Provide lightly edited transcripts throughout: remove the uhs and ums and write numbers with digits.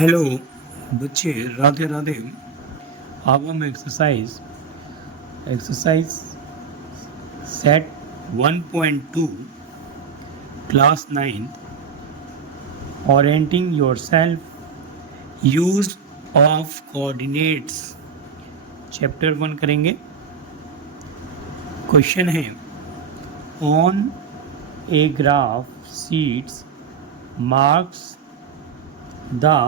हेलो बच्चे, राधे राधे। अब हम एक्सरसाइज सेट 1.2 क्लास 9 orienting yourself use of coordinates chapter 1 करेंगे। क्वेश्चन है, on a graph sheets marks the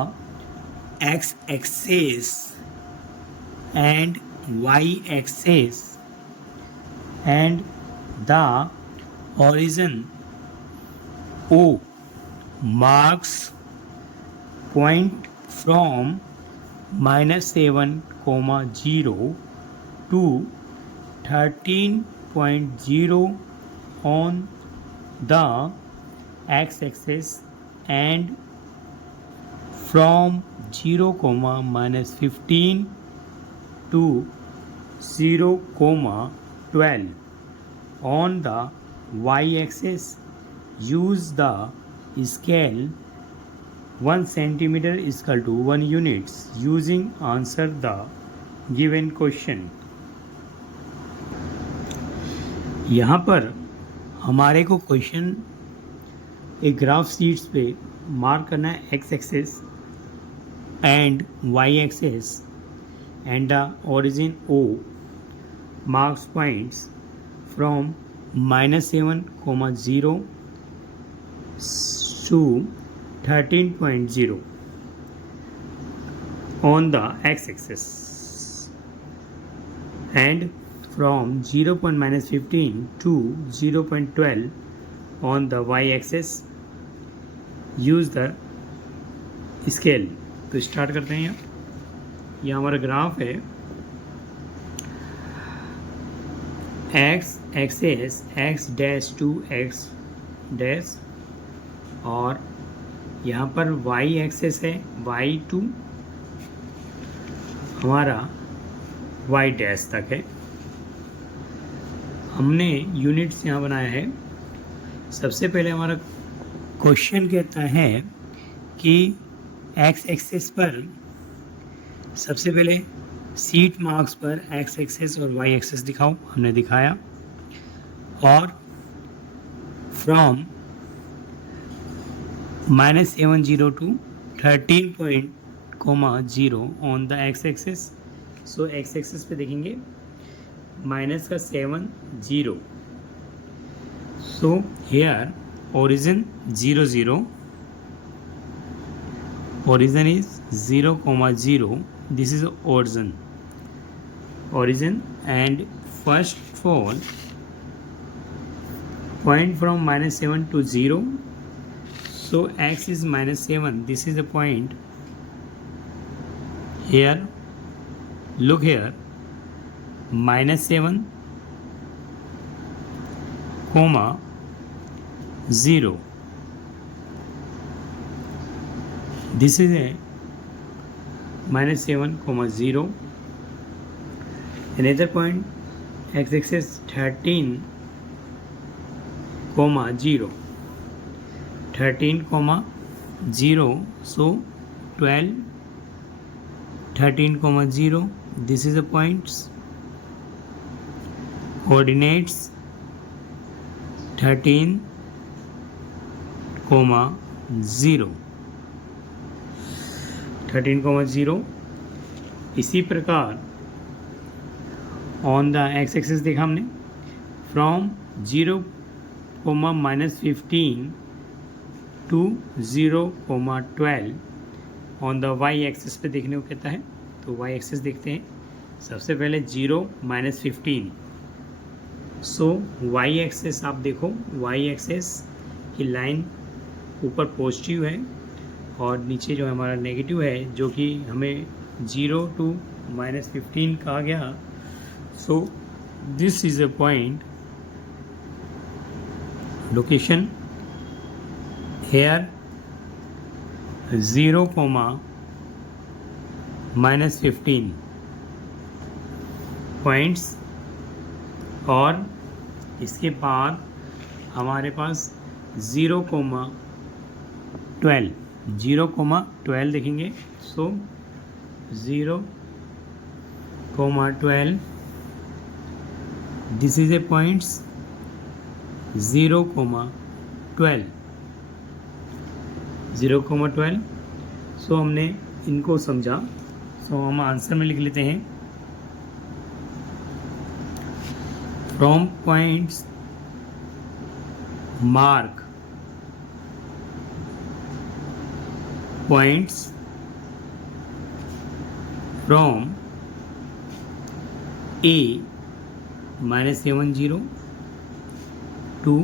x-axis and y-axis and the origin O marks point from -7, 0 to 13.0 on the x-axis and from 0, -15 to 0, 12 on the y-axis. Use the scale 1 centimeter is equal to 1 units using answer the given question. यहाँ पर हमारे को क्वेश्चन एक graph sheets पे mark करना है x axis and y-axis and the origin O marks points from -7, 0 to 13.0 on the x-axis and from 0.-15 to 0.12 on the y-axis. Use the scale. तो start करते हैं। यह हमारा ग्राफ है, x axis x dash to x dash और यहाँ पर y axis है वाई टू हमारा वाई डैश तक है। हमने यूनिट्स यहाँ बनाया है। सबसे पहले हमारा क्वेश्चन कहता है कि एक्स एक्सेस पर सबसे पहले सीट मार्क्स पर एक्स एक्सेस और वाई एक्सेस दिखाओ। हमने दिखाया। और from -7 to 13.0 on the x axis. So x axis पे देखेंगे -7 0। So here origin 0 0, origin is 0, 0. This is origin and first fall point from -7 to 0. So x is -7. This is a point here. Look here, -7, 0. This is a -7, 0. Another point x-axis 13, 0. 13, 0. So 12, 13, 0. This is the points. Coordinates 13, 0. 13, 0। इसी प्रकार on the x axis देखा हमने from 0, -15 to 0, 12 on the y axis पे देखने को कहता है। तो वाई एक्सिस देखते हैं। सबसे पहले 0, -15। सो वाई एक्सिस आप देखो, वाई एक्सिस की लाइन ऊपर पॉजिटिव है और नीचे जो हमारा नेगेटिव है, जो कि हमें 0 to -15 कहा गया। So this is a point location here 0, -15 points. और इसके बाद हमारे पास 0, 12 0,12 देखेंगे। So 0,12, this is a points 0,12, 0,12। सो हमने इनको समझा। सो हम आंसर में लिख लेते हैं, from points mark points from A -70 to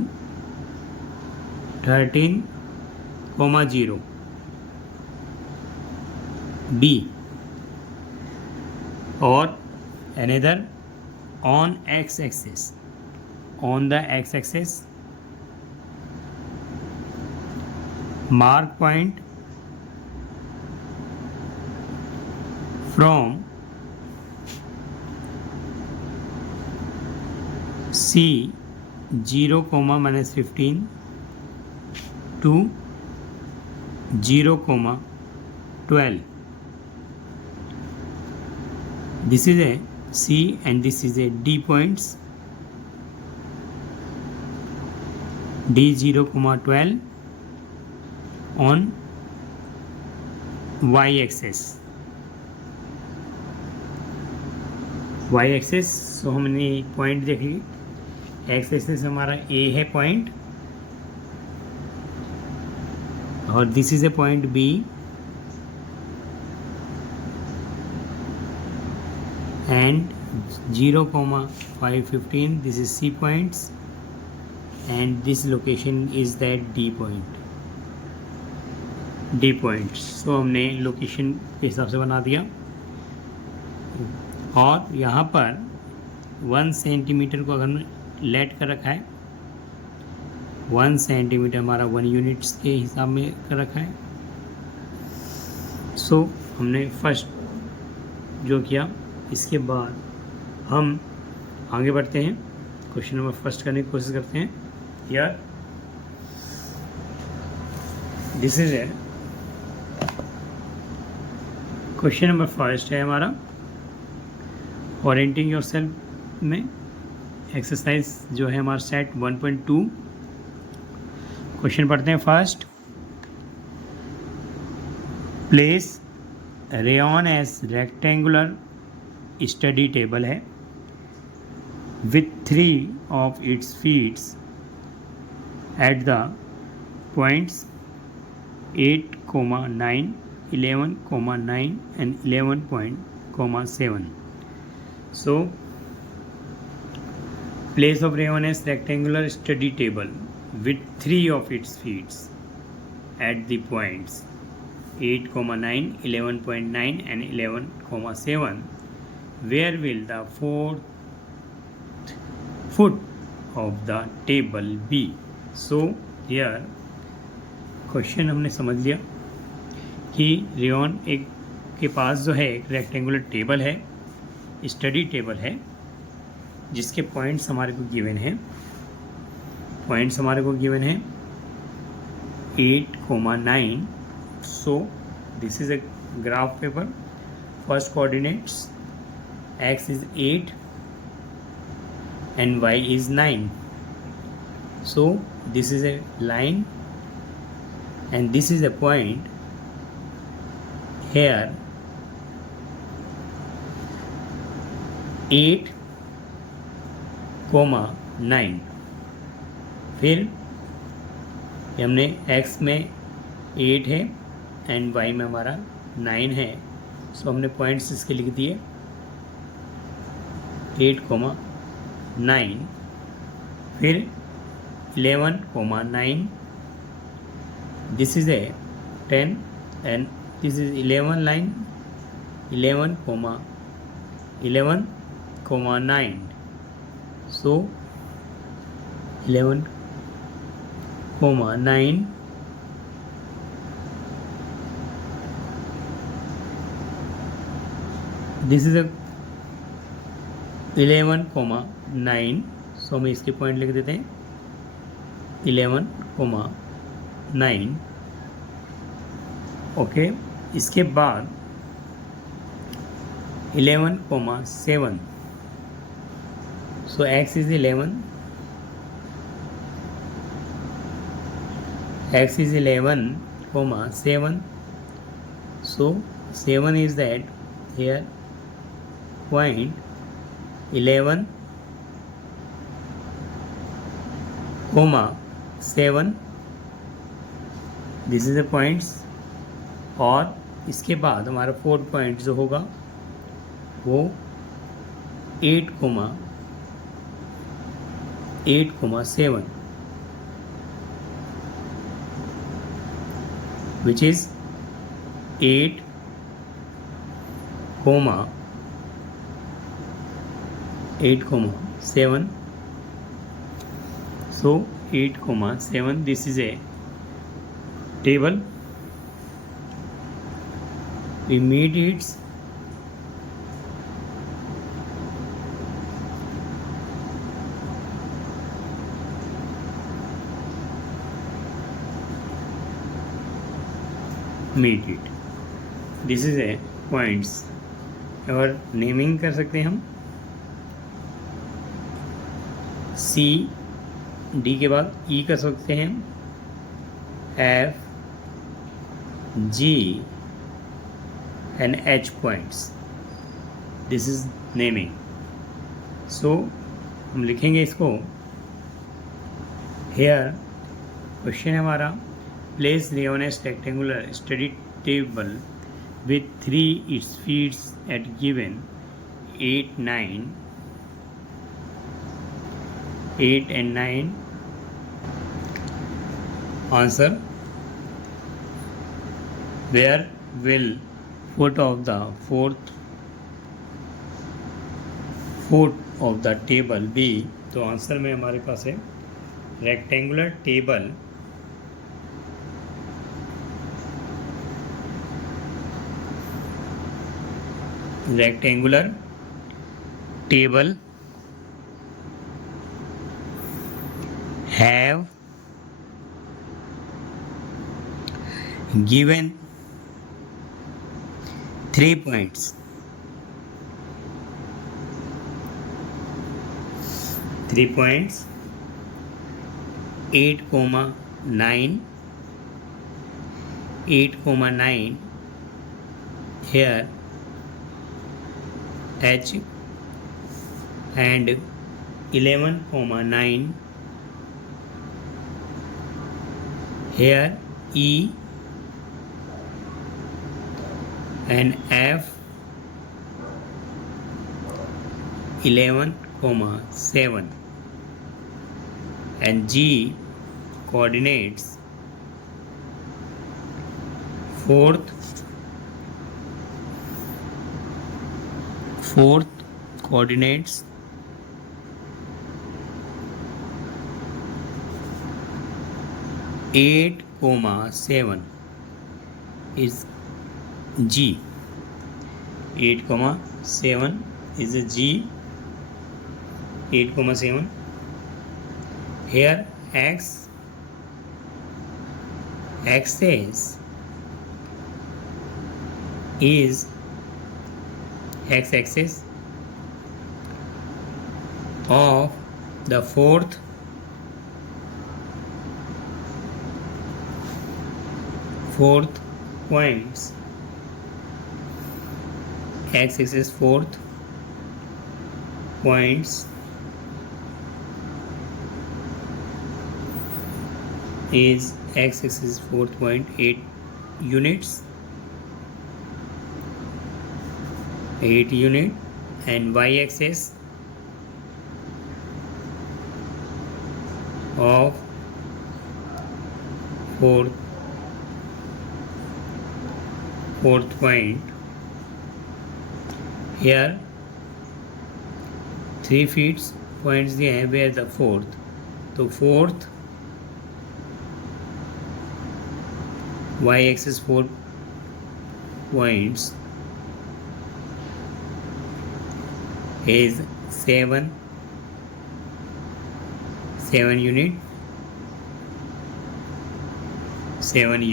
13,0 B, or another on x-axis, on the x-axis mark point from C 0, -15 to 0,12. This is a C and this is a D points. D 0,12 on y-axis. y-axis, सो हमने पॉइंट देख ली। X axis हमारा ए है point, और this is a point B, and 0,515 this is C points, and this location is that D point, D points. So हमने location के हिसाब से बना दिया। और यहाँ पर 1 सेंटीमीटर को अगर लेट कर रखा है, 1 सेंटीमीटर हमारा 1 यूनिट्स के हिसाब में कर रखा है। सो हमने फर्स्ट जो किया, इसके बाद हम आगे बढ़ते हैं, क्वेश्चन नंबर फर्स्ट करने की कोशिश करते हैं। यार this is A question number first है हमारा ओरिएंटिंग योरसेल्फ में, एक्सरसाइज जो है हमारा सेट 1.2। क्वेश्चन पढ़ते हैं first. Place rayon as rectangular study table है with 3 of its feets at the points 8,9, 11,9 and 11.7. So place of rayon as rectangular study table with 3 of its feet at the points 8,9, 11.9 and 11,7. Where will the 4th foot of the table be? So here question हमने समझ लिया कि रेयॉन एक के पास जो है एक rectangular table है, स्टडी टेबल है, जिसके पॉइंट्स हमारे को गिवन हैं। पॉइंट्स हमारे को गिवन है 8,9। सो this is a graph paper. First coordinates x is 8 and y is 9. So this is a line and this is a point here 8,9। फिर हमने x में 8 है एंड y में हमारा 9 है। सो हमने पॉइंट्स इसके लिख दिए 8,9, फिर 11,9, this is a 10 and this is 11 line 11,9. So 11,9 this is a 11,9. सो हम इसके पॉइंट लिख देते हैं 11,9 ओके, इसके बाद 11,7, so x is 11, x is 11,7, so 7 is that here point 11, 7, this is the points. और इसके बाद हमारा 4th पॉइंट जो होगा वो 8,7, which is 8, 7. So 8,7, this is a table. We meet its this is a points. और नेमिंग कर सकते हैं हम सी डी के बाद ई कर सकते हैं, F G and H points, this is naming. So हम लिखेंगे इसको। हेयर क्वेश्चन है हमारा, place the honest rectangular study table with 3 its feet at given 8 and 9. Answer: where will foot of the fourth of the table be? तो आंसर में हमारे पास है rectangular table have given 3 points. 3 points, 8,9, 8,9 here H, and 11,9 here E, and F 11,7, and G coordinates 4th coordinates 8,7 is G. 8,7 is a G. 8,7 here X axis is x-axis of the fourth points, x-axis 4th points is x-axis 4th point 8 units, 8 unit, and y-axis of fourth point here 3 feet points दिए हैं where the fourth, तो fourth y-axis 4 points is 7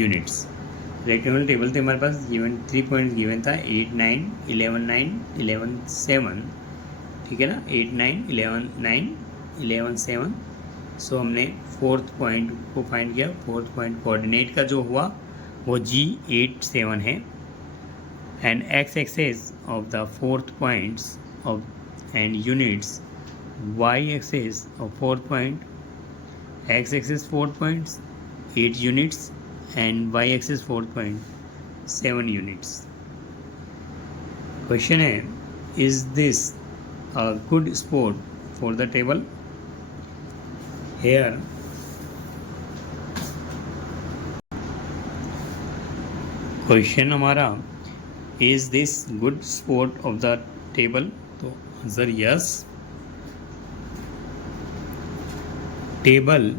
units. Rectangular table थे हमारे पास, गिवन 3 point given था 8 9 11 9 11 7, ठीक है ना, 8 9 11 9 11 7। So हमने फोर्थ पॉइंट को फाइंड किया। फोर्थ पॉइंट कोऑर्डिनेट का जो हुआ वो G8 7 है, and x axis of the fourth points of and units, y axis of fourth point, x axis fourth points 8 units and y-axis 4.7 units. Question है, is this a good spot for the table? Here question हमारा is this good spot of the table? तो answer yes. Table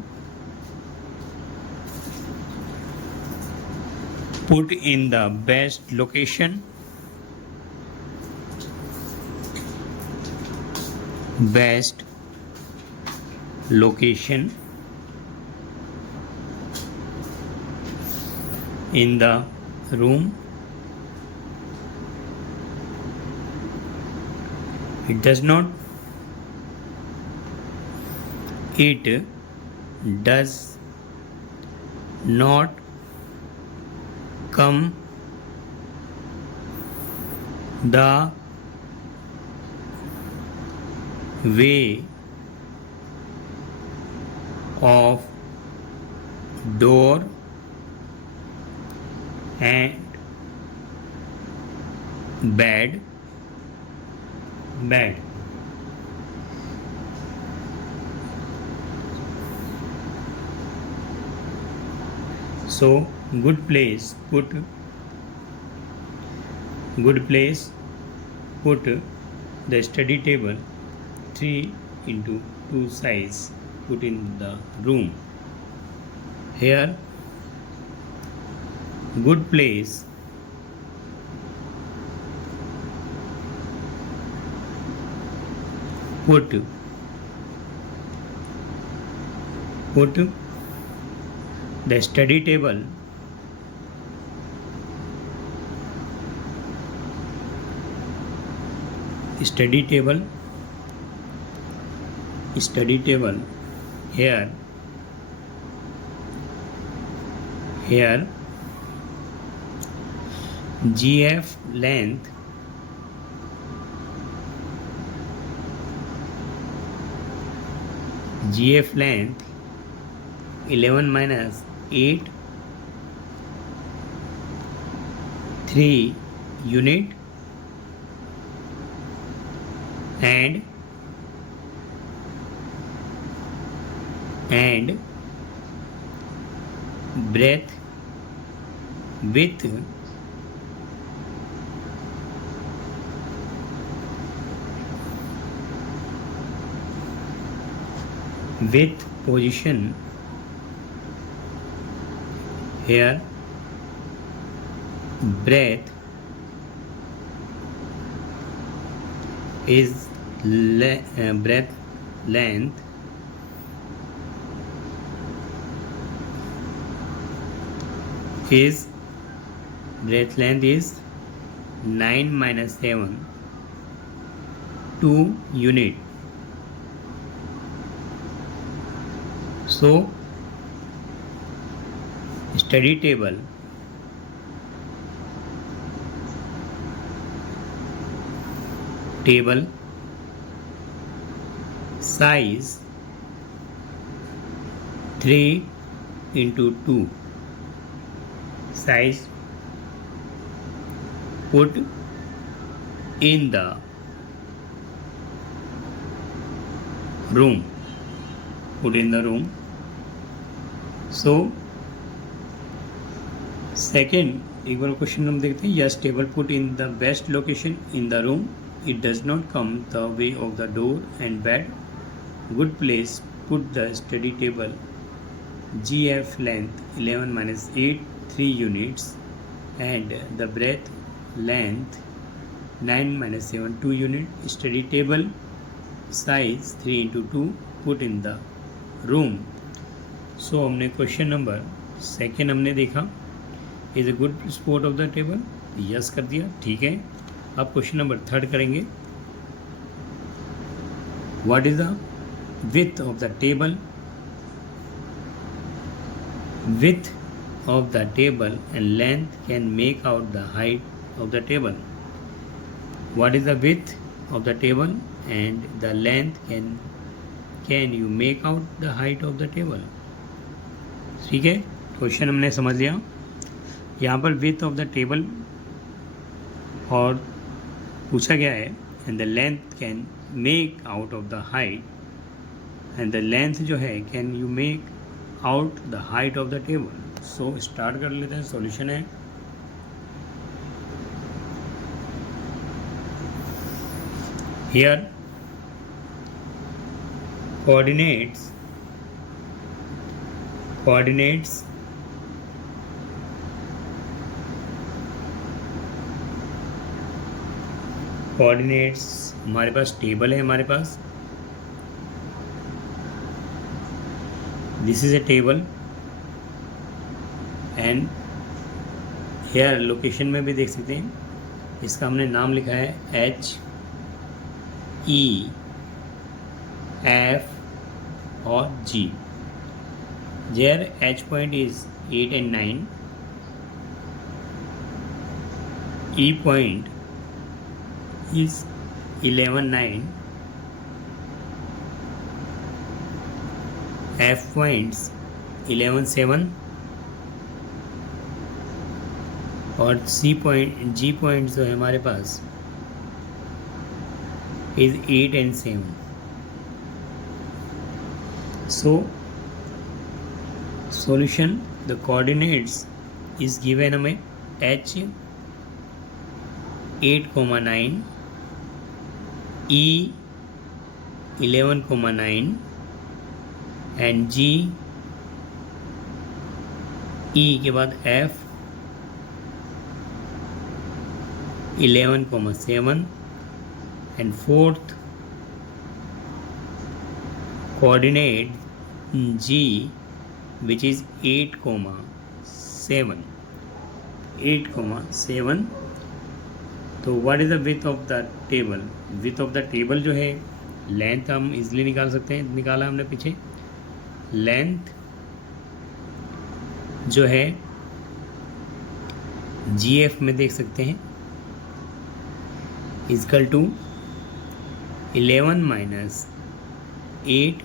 put in the best location, best location in the room. It does not come the way of door and bed. So good place put the study table 3x2 size put in the room. Here good place put the study table here GF length GF length 11 minus 8 3 unit and breadth with position here breadth is breadth length is 9 minus 7 2 unit. So study table size 3x2 size put in the room. So second एक बार क्वेश्चन हम देखते हैं. Yes table put in the best location in the room. It does not come the way of the door and bed. Good place put the study table GF length 11 minus 8 3 units and the breadth length 9 minus 7 2 unit. Study table size 3x2 put in the room. So हमने question number second हमने देखा. Is a good sport of the table, yes कर दिया, ठीक है। अब question number 3 करेंगे। What is the width of the table, width of the table and length can make out the height of the table. What is the width of the table and the length can you make out the height of the table? ठीक है, question हमने समझ लिया। यहाँ पर width of the table और पूछा गया है and the length can make out of the height and the length जो है can you make out the height of the table. So start कर लेते हैं। सॉल्यूशन है here coordinates हमारे पास टेबल है, हमारे पास this is a table and here location में भी देख सकते हैं, इसका हमने नाम लिखा है H E F और G। Here H point is 8 and 9, E point is 11 9, F points 11 7 और G पॉइंट जो है हमारे पास is 8 and 7. So solution, the coordinates is given हमें H 8,9, E 11,9 and G E के बाद F 11,7 and fourth coordinate G which is 8,7. तो what is the width of the table? width of the table जो है लेंथ हम इजीली निकाल सकते हैं, निकाला हमने पीछे। लेंथ जो है GF में देख सकते हैं equal to 11 minus 8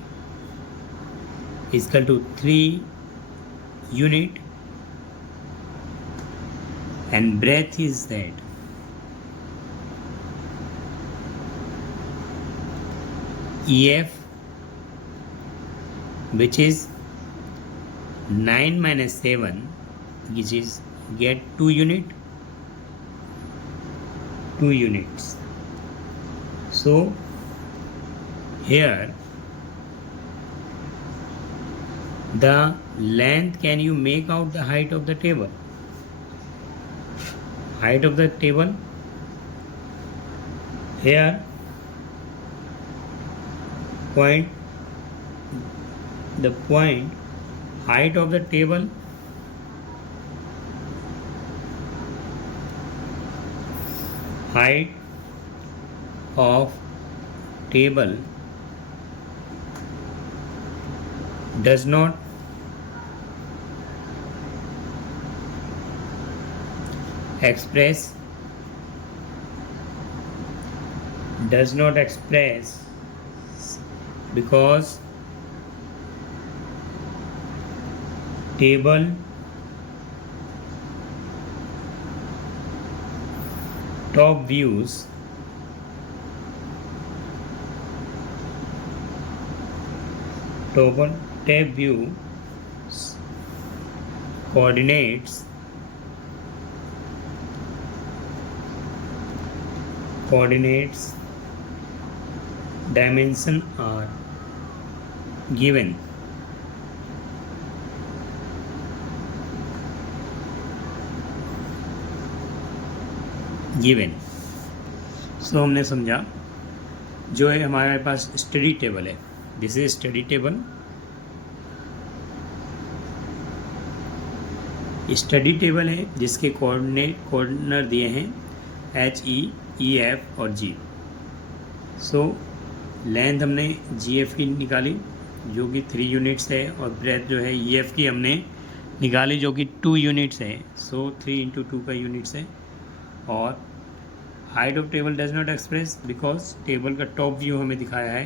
equal to 3 unit and breadth is that EF which is 9 minus 7 which is get 2 units. So here the length, can you make out the height of the table? Height of the table here point, the point height of the table height of table does not express because table top views tab view coordinates dimension are given. सो हमने समझा जो है हमारे पास study table है, this is study table. Study table है जिसके कॉर्नर दिए हैं HE, EF और G। सो लेंथ हमने GF की निकाली जो कि 3 यूनिट्स है, और ब्रेथ जो है EF की हमने निकाली जो कि 2 यूनिट्स है। सो 3 × 2 का यूनिट्स है। और height of table does not express because table का टॉप व्यू हमें दिखाया है,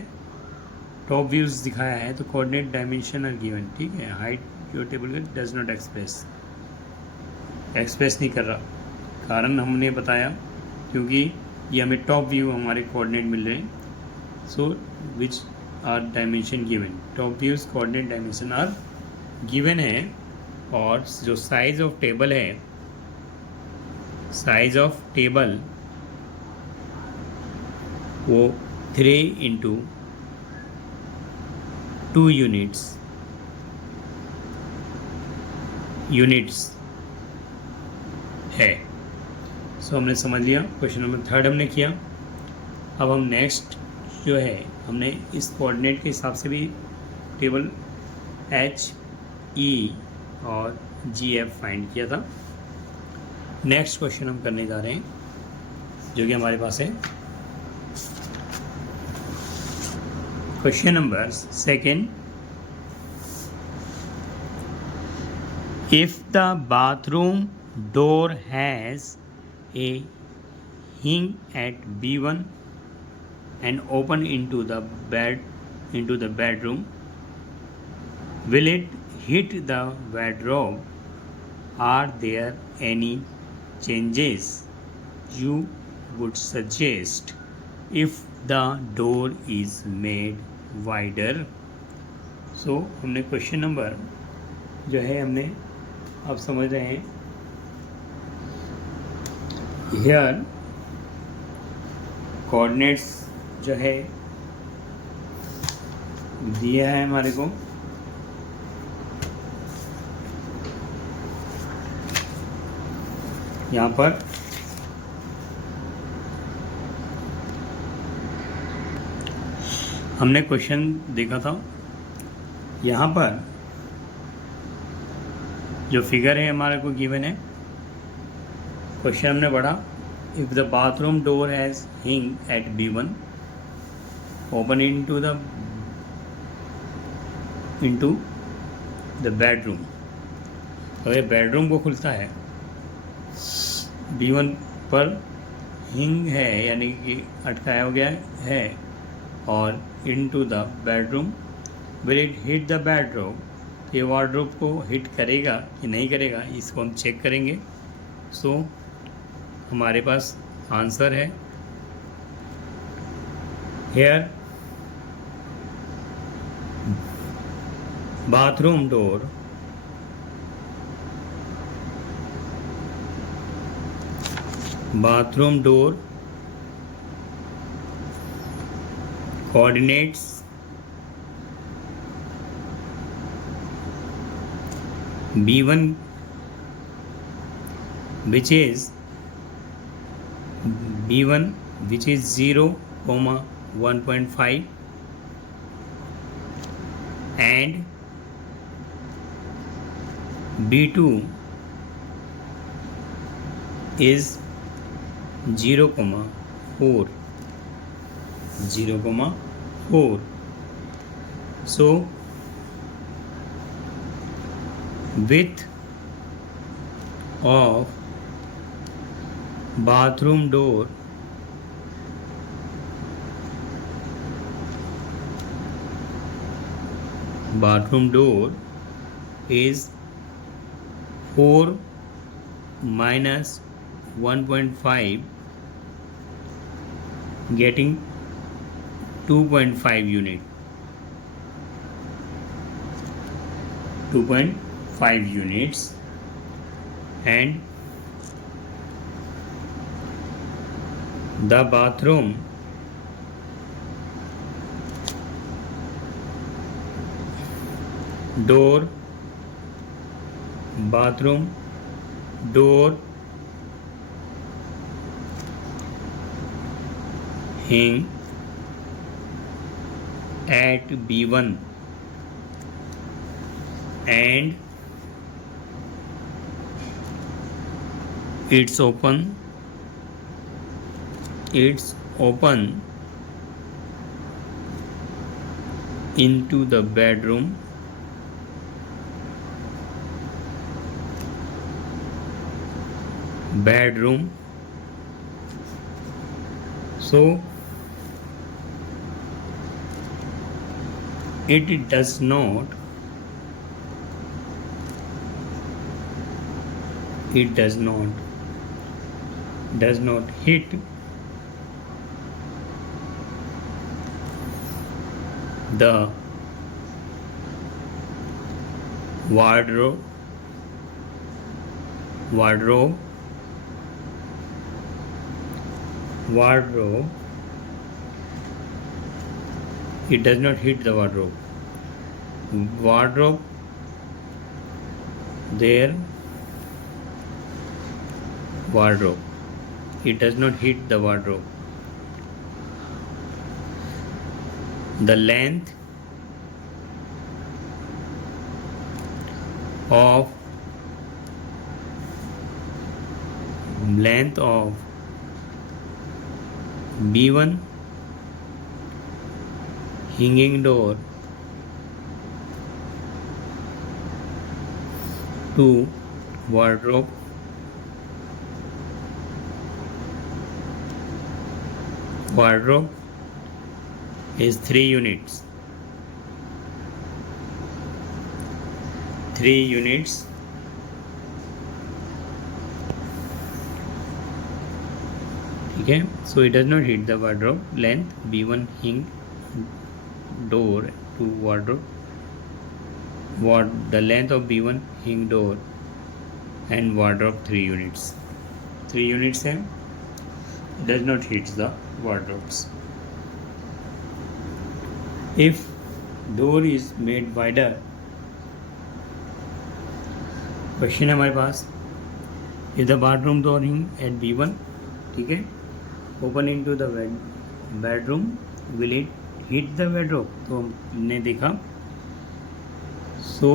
टॉप व्यूज़ दिखाया है, तो कोऑर्डिनेट डायमेंशन आर गिवन। ठीक है, हाइट जो टेबल का डज नॉट एक्सप्रेस नहीं कर रहा। कारण हमने बताया क्योंकि ये हमें टॉप व्यू हमारे कोऑर्डिनेट मिल रहे हैं। So which are dimension given, top views coordinate dimension are given है। और जो साइज ऑफ टेबल है, साइज ऑफ टेबल वो 3 × 2 यूनिट्स है। सो हमने समझ लिया, क्वेश्चन नंबर 3 हमने किया। अब हम नेक्स्ट जो है, हमने इस कोऑर्डिनेट के हिसाब से भी टेबल HE और GF फाइंड किया था। नेक्स्ट क्वेश्चन हम करने जा रहे हैं जो कि हमारे पास है question number 2। If the bathroom door has a hinge at B1 and open into the bedroom, will it hit the wardrobe? Are there any changes you would suggest if the door is made wider? So हमने question number जो है हमने अब समझ रहे हैं। Here coordinates जो है दिया है हमारे को, यहाँ पर हमने क्वेश्चन देखा था। यहाँ पर जो फिगर है हमारे को गिवन है, क्वेश्चन हमने पढ़ा, if the bathroom door has hinge at B1 open into the bedroom. अगर बेडरूम को खुलता है, B1 पर हिंग है यानी कि अटकाया हो गया है, और into the bedroom, will it hit the bedroom, ये वार्डरोब को हिट करेगा कि नहीं करेगा, इसको हम चेक करेंगे। सो हमारे पास आंसर है here bathroom door coordinates B1 which is 0, 1.5 and B2 is 0,4. So width of bathroom door is 4 minus 1.5 getting 2.5 unit. 2.5 units, and the bathroom door hing at B1 and it's open into the bedroom so it does not hit the wardrobe it does not hit the wardrobe it does not hit the wardrobe. The length of B1 hanging door to wardrobe is 3 units. 3 units. Okay, so it does not hit the wardrobe. Length B1 hing door to wardrobe. The length of B1 hing door and wardrobe 3 units. 3 units है. It does not hit the wardrobes. If door is made wider, question है हमारे पास, if the bathroom door hing at B1, ठीक है, open into the bedroom, will it hit the wardrobe? तो हमने देखा, so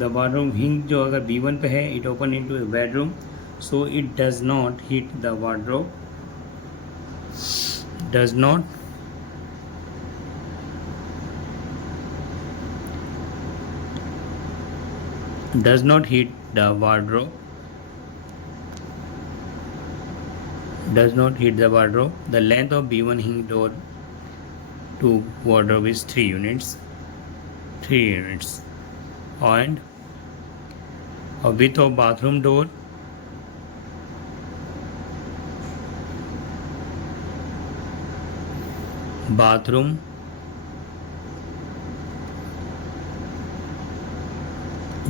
the bathroom hing जो अगर B1 पे है, it open into the bedroom, so it does not hit the wardrobe, does not hit the wardrobe, The length of B1 hing door to wardrobe is 3 units, and a width of bathroom door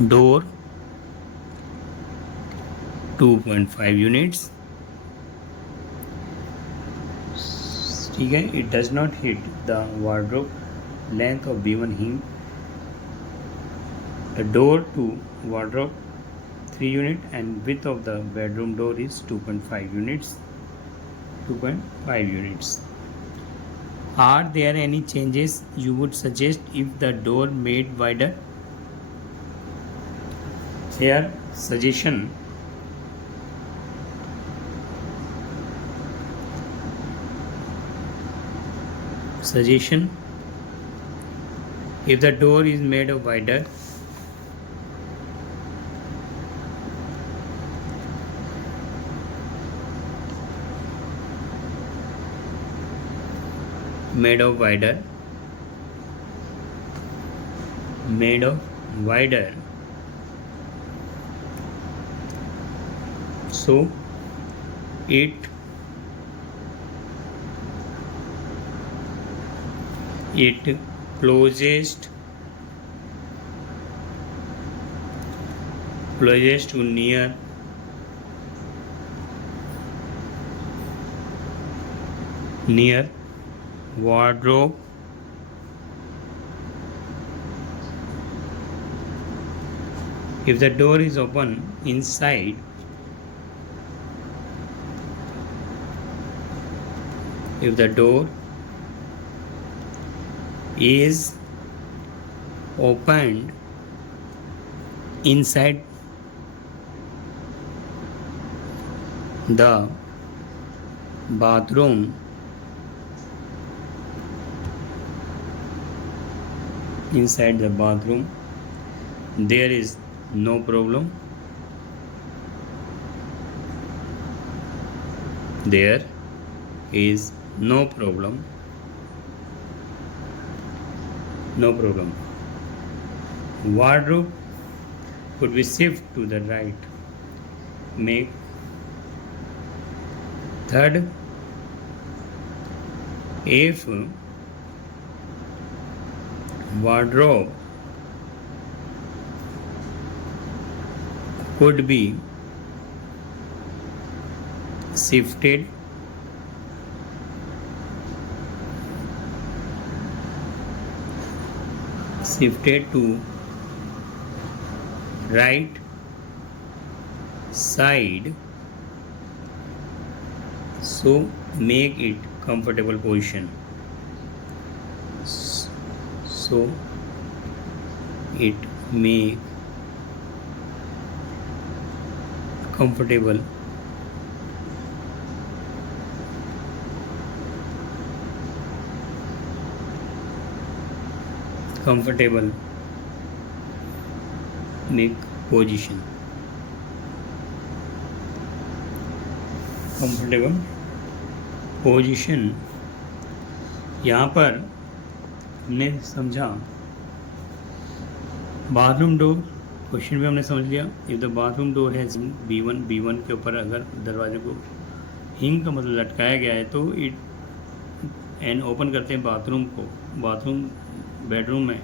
door 2.5 units. ठीक है, it does not hit the wardrobe. Length of B1 hing the door to wardrobe 3 unit and width of the bedroom door is 2.5 units. Are there any changes you would suggest if the door made wider? Here suggestion, if the door is made wider, made of wider, so it closest to near wardrobe if the door is open inside if the door is opened inside The bathroom inside the bathroom there is no problem. There is no problem. No problem. Wardrobe could be shift to the right. Make. Third, if wardrobe could be shifted to right side, so make it comfortable position. So it make comfortable make position. Comfortable position. यहाँ पर हमने समझा bathroom door, question भी हमने समझ लिया। If the bathroom door है B1 के ऊपर अगर दरवाजे को हिंग का मतलब लटकाया गया है तो इट एंड ओपन करते हैं बाथरूम को, बाथरूम बेडरूम में,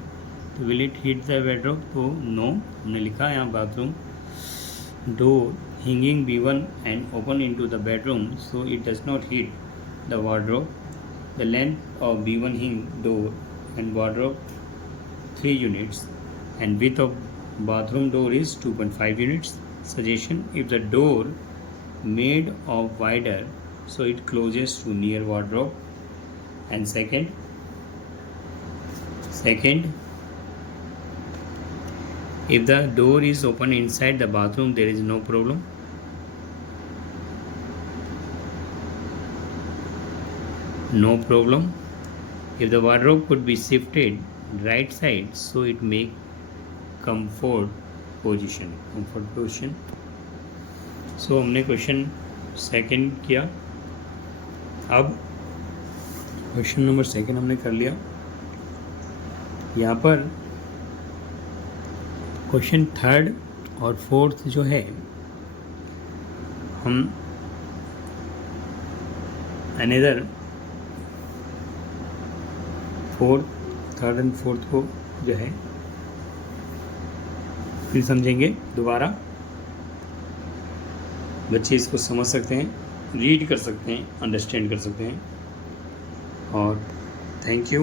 तो will it hit the bedroom, तो नो। हमने लिखा है यहाँ bathroom door hanging B1 and open into the bedroom, so it does not hit the wardrobe. The length of B1 hing door and wardrobe 3 units and width of bathroom door is 2.5 units. Suggestion: if the door made of wider, so it closes to near wardrobe. And second, if the door is open inside the bathroom, there is no problem. No problem. If the wardrobe could be shifted right side, so it make comfort position. So हमने question second किया। अब question number second हमने कर लिया। यहाँ पर question third और फोर्थ जो है हम अनदर थर्ड एंड फोर्थ को जो है फिर समझेंगे दोबारा। बच्चे इसको समझ सकते हैं, रीड कर सकते हैं, अंडरस्टैंड कर सकते हैं। और थैंक यू।